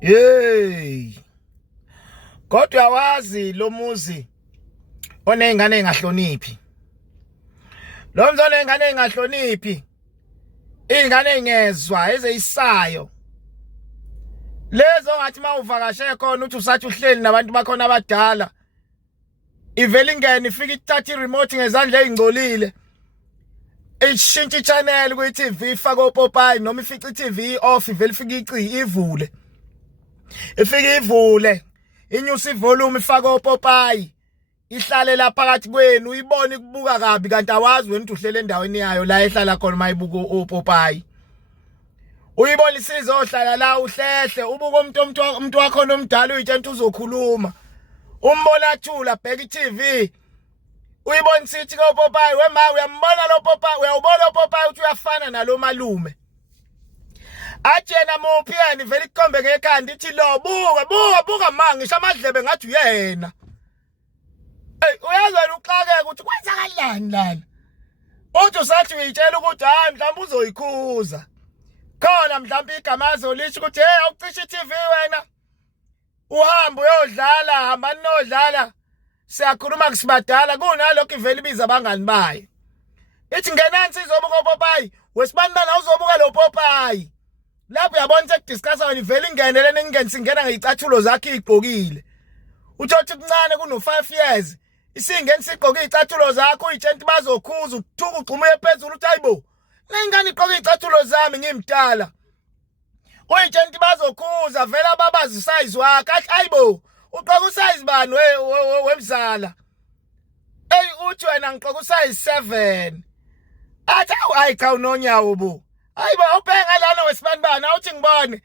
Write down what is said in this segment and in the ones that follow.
Hey, kodwa wazi lo muzi onezingane ezingahloniphi. Lo mzi onezingane ezingahloniphi, izingane ezingezwa eziyisayo. Lezo ngathi mawuvakashe khona uthi usathi uhleli nabantu bakhona abadala. Ivele ingene ifike ithatha iremote ngezandla ezingcolile. Ishintsha ichannel ku TV ifaka opopayi noma ifica iTV off ivele ifike ivule. Ifike ivule inyusa ivolume ifaka opopayi ihlale la phakathi kwenu uyibone ukubuka kabi kanti awazi wena uhlele endaweni yayo la ehlala khona mayibuka opopayi. Uyibona isizwe ohlala la uhlehle ubuka umuntu wakho nomdala uyitshela uzokhuluma. Umbona athula bheka iTV. Uyibona sithi ko Popayi wema uyambona lo Popayi uyawubona uPopayi uthi uyafana nalo malume. Athi yena muphi yena vele ikombe ngekhanda ithi lo buka manga ngisho amadlebe ngathi uyena. Uyazwa uxakeke ukuthi kwenzakalani lana. Uthi usathi uyitshela ukuthi hayi mhlawumbe uzoyikhuza. Khona mhlawumbe igama azolisho ukuthi hey awucisha iTV wena. Uhamba uyodlala hamba nodlala. Siyakhuluma kusibadala kunalokho ivele ibiza abangani bayo. Ithi ngenansi izobuka uPopayi wesibandana uzobuka lo Popayi. Lapho uyabona sekudiscussa wena ivele ingenelene ingena ngezicathulo zakhe igqokile. Uthothi kuncane kuno 5 years. Isingeni sigqoka izicathulo zakho uyitshela bazokhuza uthuka ugxumuye phezulu uthi hayibo. Nengane igqoka izicathulo zami ngimdala. Uyitshela bazokhuza vela babazi size wakhe athi hayibo. Uqoka usize bani wemzala? Uthi wena ngiqoka usize 7. Athi hayi cha unonyawo bo. Hayibo ubhenga lana wesibani awuthi ngibone.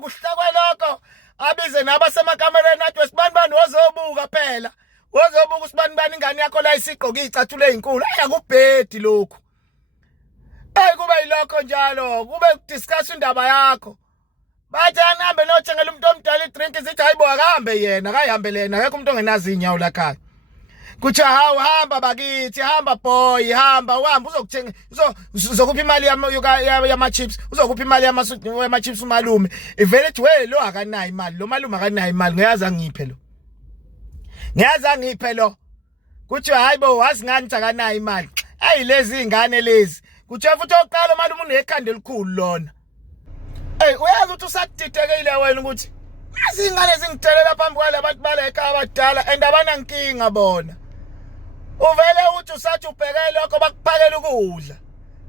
Kuhlakwe lokho. Abize nabasemakamera athi wesibani wozobuka phela. Wozobuka usibani ingane yakho la isigqoka izicathulo ezinkulu. Akubhedi lokho. Kube yilokho njalo, kube udiscuss indaba yakho. Bathi ahambe nothengela umuntu omdala idrink isithi hayibo akahambe yena akayihambe lena akekho umuntu ongenazi inyawo la khaya. Kuthi hawu hamba bakithi hamba boy hamba uhamba uzokuthenga uzokupha imali yama chips uzokupha imali yama chips umalume ivele ethi we lo akanayo imali lo malume akanayo imali ngiyazi angiphe lo kuthi hayibo wazi ngani akanayo imali ayilezi ingane lezi kuthi futhi oqala malume unekhanda elikhulu lona. Uyazi ukuthi usadidekile wena ukuthi izingane zingitelela phambi kwalabantu bala ekhaya abadala and abanankinga bona. Uvele uthi usathi ubheke lokho bakuphakela ukudla.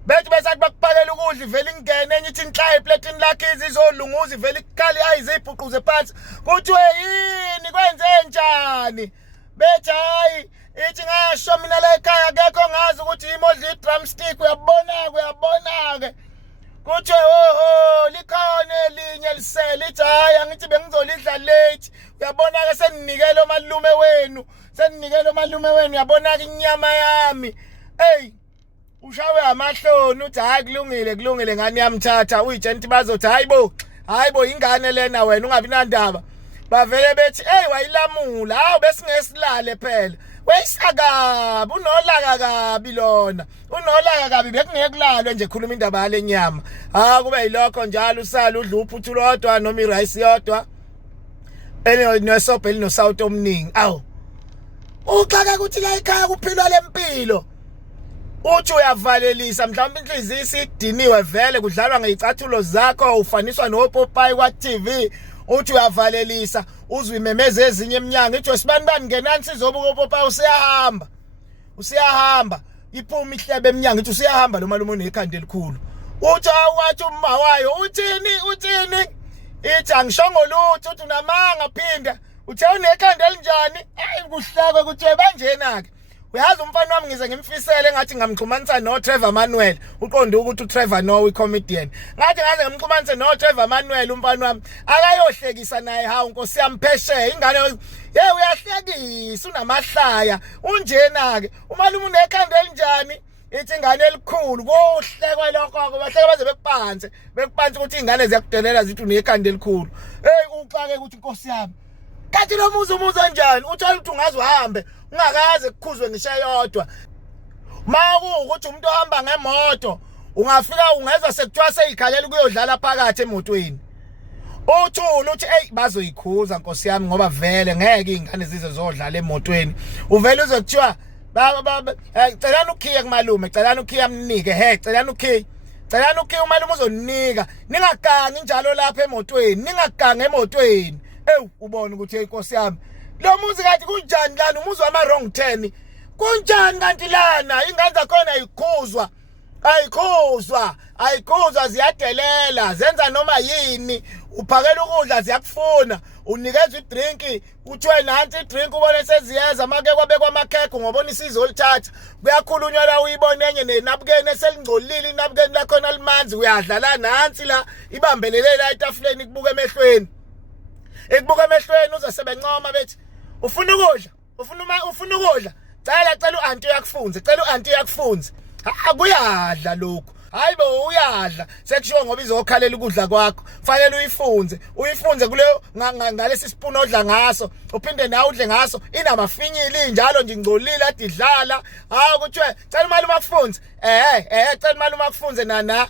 Bethi besathi bakuphakela ukudla ivele ingene enye ithi inhla eplatini lakhe izizolunguza ivele ikhali ayizibhuquze phansi. Kuthi yini kwenze njani? Bethi hayi ithi ngasho mina la ekhaya akekho ngazi ukuthi imodla idrumstick uyabona-ke. Kuthi likhona elinye lisele lithi hayi angithi bengizolidla late. Uyabona-ke seninikele omalume wenu uyabona-ke inyama yami. Ushawe amahloni uthi hayi kulungile ngani yamthatha uyitshela ukuthi bazothi hayibo ingane lena wena ungabi nandaba. Bavele bethi wayilamula hawu besingesilale phela. Weyisakabi unolaka kabi lona. Unolaka kabi bekungeke kulalwe nje khuluma indaba yale nyama. Kube yilokho njalo usala udla uphuthu lodwa noma irice yodwa. Nesobhe linosawuti omningi. Uxaka ukuthi la ekhaya kuphilwa lempilo. Uthi uyavalelisa mhlawumbe inhliziyo isidiniwe vele kudlalwa ngezicathulo zakho ufaniswa noPopayi kwa TV. Uthi uyavalelisa uzwimemeze ezinye eminyango ithi wesibani ngenansi izobuka uPopayi usiyahamba iphuma ihlebe eminyango ithi usiyahamba lo malume unekhanda elikhulu. Uthi wathi umma wayo uthini ithi angishongo lutho uthi unamanga phinda uthe unekhanda elinjani kuhlaka kuthi banjena-ke. Uyazi umfana wami ngize ngimfisele ngathi ngamxhumanisa noTrevor Manuel uqonde ukuthi uTrevor no i-comedian ngathi ngaze ngimxhumanise noTrevor Manuel umfana wami akayohlekisa naye hawu Nkosi yami phesheya ingane uyahlekisa unamahlaya unjena-ke umalume unekhanda elinjani ithi ingane elikhulu kuhlekwe lokho bahleke baze bekuphansi ukuthi ingane ziyakudelela zithi unekhanda elikhulu. Uxake ukuthi Nkosi yami kanti lo muzi njani uthola ukuthi ungaze uhambe ungakaze kukhuzwe ngisho yodwa. Makuwukuthi umuntu ohamba ngemoto ungafika ungezwa sekuthiwa seyikhalela ukuyodlala phakathi emotweni uthula uthi hey bazoyikhuza Nkosi yami ngoba vele ngeke izingane zize zodlala emotweni uvela uzokuthiwa celana ukhiye kumalume celana ukhiye amnike celana ukhiye umalume uzonika ningagangi njalo lapha emotweni ningagangi emotweni ubone ukuthi hey Nkosi yami lo muzi kathi kunjani lana umuzi wama wrong turn kunjani kanti lana ingane zakhona ayikhuzwa ziyadelela zenza noma yini uphakela ukudla ziyakufuna unikezwe idrink uthiwe nansi idrink ubone seziyeza make kwabekwa amakhekhe ngobona isizo olithatha kuyakhulunywa la uyibona enye nenabukeni eselingcolile inabukeni lakhona limanzi uyadlala nansi la ibambelele la etafuleni kubuka emehlweni uzosebencoma bethi ufuna ukudla cela u-auntie yakufunze akuyadla lokho hayi bo uyadla sekushiwo ngoba izokhalela ukudla kwakho fanele uyifunze kuleyo ngalesi spoon odla ngaso uphinde nawe udle ngaso inamafinyili njalo nje ingcolile adidlala kuthiwe cela imali umakufunze cela imali umakufunze nana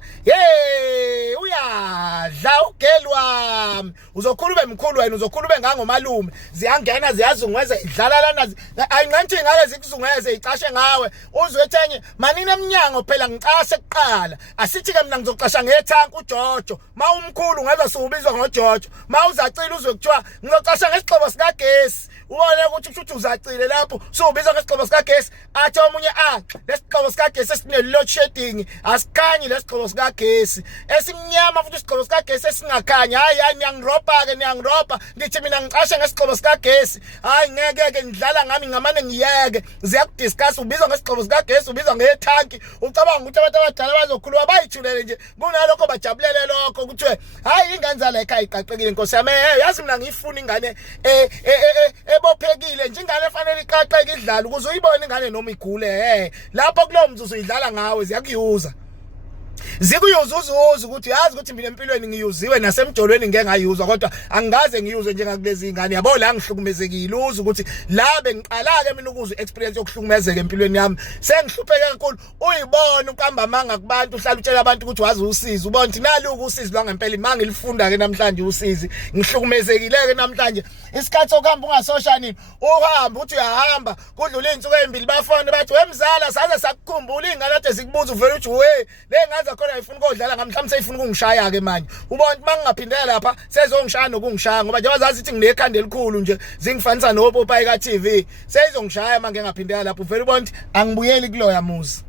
uyadla ugeli wami uzokhula ube mkhulu wena uzokhula ube ngangomalume ziyangena ziyazungweza idlala lana ayinqanthi ngale zikuzungweze icashe ngawe uzwethenye manini eminyango phela ngicase kuqala asithi ke mina ngizoqasha ngethanki uJojo mawumkhulu ngeza siubizwa ngoJojo mawuzacila uzwe kuthiwa ngizoqasha ngesixhobo sikagesi ubone ukuthi kushuthi uzacile lapho siubizwa ngesixhobo sikagesi athi omunye lesixhobo sikagesi esine load shedding asikhanyi lesixhobo sikagesi esimnyama futhi isixhobo sikagesi esingakhanyi hayi niyangiropa ngithi mina ngiqashe ngesixhobo sikagesi hayi ngeke ngidlala ngami ngamane ngiyeke ziyakudiscuss ubizwa ngesixhobo sikagesi ubizwa ngethanki ucabanga ukuthi abantu abadala bazokhuluma bayithulele nje kunalokho bajabulele lokho kuthiwe hayi ingane zala ekhaya iqaqekile Nkosi yami yazi mina ngiyifuna ingane ebophekile nje ingane efanele iqaqeke idlala ukuze uyibone ingane noma igule lapho kulowo mzuzu idlala ngawe ziyakuyuza zikuyuzuza ukuthi yazi ukuthi mina empilweni ngiyuziwe nasemjolweni ngeke ngayuzwa kodwa angaze ngiyuze njengakulezi ingane yabo la ngihlukumezekile uza ukuthi la bengiqala ke mina ukuzwa experience yokuhlukumezeka empilweni yami sengihlupheke kakhulu uyibona uqamba amanga kubantu uhlala utshela abantu ukuthi wazi usizo ubona ukuthi naluku usizo lwangempela imanga ilifunda ke namhlanje usizi ngihlukumezekile ke namhlanje isikhathi sokuhamba ungasosha nini uhamba uthi uyahamba kudlula izinsuku ezimbili bafona bathi wemzala saze sakukhumbula ingane ade zikubuza uvela uthi le ngaza khona ayifuna ukodlala ngamhlanje seyifuna ukungishaya ke manje ubona ukuthi mangingaphindela lapha sezongishaya nokungishaya ngoba njengoba zazi ukuthi nginekhanda elikhulu nje zingifanisa nopopayi ka TV sezongishaya manje ngaphindela lapha uvela ubona ukuthi angibuyeli kuloya muzi.